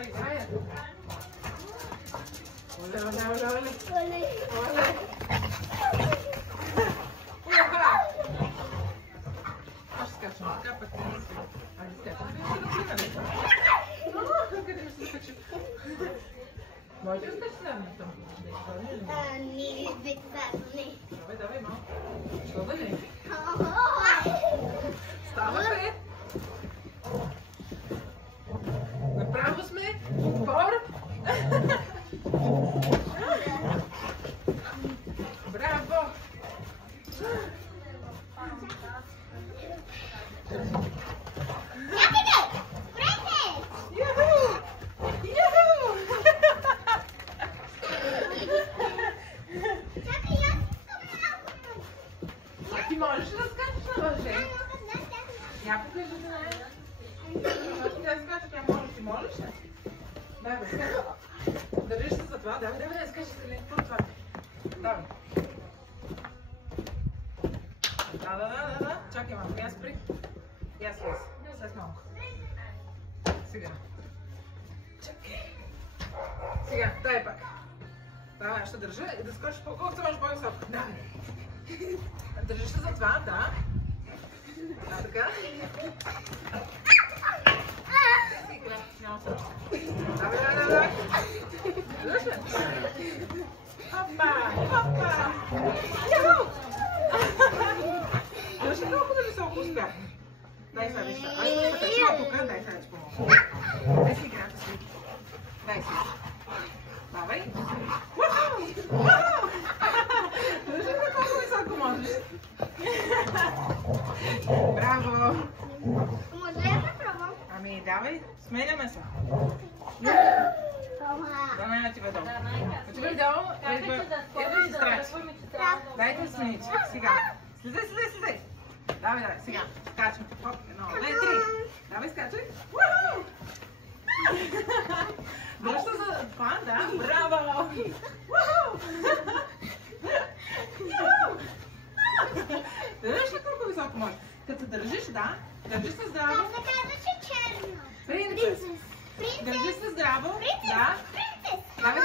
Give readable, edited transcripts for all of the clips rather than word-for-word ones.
Olé, olé, olé, olé. Olé. Olé. Аж скачам, така пък не си. Айде скачам. Къде ми се скачи? Може да скачи следното? Не, не. Давай, давай малко. Що да не? Става бе. Направо сме. Фор. Браво. Ти можеш да скачаш на въже? Я покажи да не. Ти да скачаш, тя можеш. Ти можеш ли? Дай бе, скачай. Държиш се за това. Давай, скачай се ли? Това. Давай. Да. Чакай малко. Я спри. Я слез малко. Сега. Чакай. Сега, дай пак. Давай, ще държа и да скочиш колкото можеш по-високо. Давай. Държиш се за това, да. Да, така. Сега, няма се. Давай. Държиш ли? Хопа. Яху! Държи колко да високо успях. Дай сега, виж. Айде, така, тук, дай сега, че помогна. Дай си играта си. Дай си. Давай. Държи колко високо можеш. Браво! Може да пробвам? Ами, давай, сменяме се. Дана ти ведо. Ти ведо, идва и страчи. Дайте да смените. Сега. Слезай. Давай, сега. Скачам. Хоп, 1, 2, 3. Давай, скачай. Държа за това, да. Браво! Държиш ли колко високо можеш? Като държиш, да. Държи се здраво. Аз да казваше черно. Принцес. Държи се здраво. Да. Давай.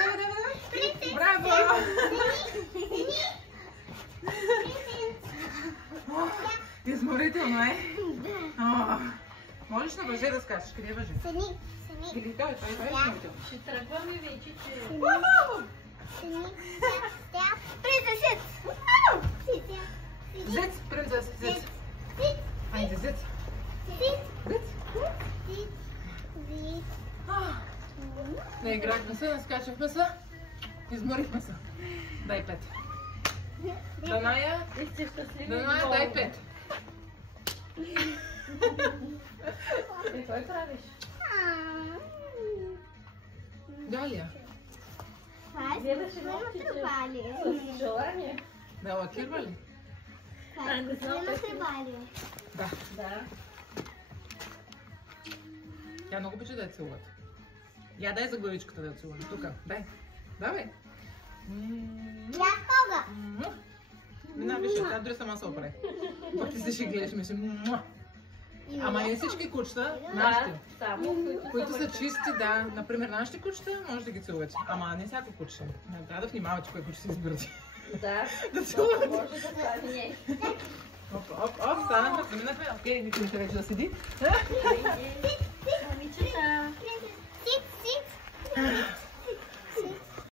Браво! Изморително е. Можеш на въже да скачаш. Къде е въже? Сини. Или той е изморително. Ще тръгваме вече, че... Сини. Принцесец. Зец, принцес, зец. Айде, зец. Не играхме се, не скачахме се. Изморихме се. Дай 5. Даная, дай 5. И кой правиш? Галия. Гледаше ногтите с желание. Да лакирва ли? Да. Тя много обича да я целуват. Я дай за главичката да я целувам. Тук, дай. Давай. Мина, виж, тя дори сама се оправи. Пък ти се ще гледаш, мисля. Ама не всички кучета, нашите, които са чисти, да. Например, нашите кучета може да ги целувате. Ама не всяко куче. Трябва да внимавате кой куче си избирате. Да целувате. Може да стане. Оп, станахме, заминахме. Окей, никой не се вече да седи.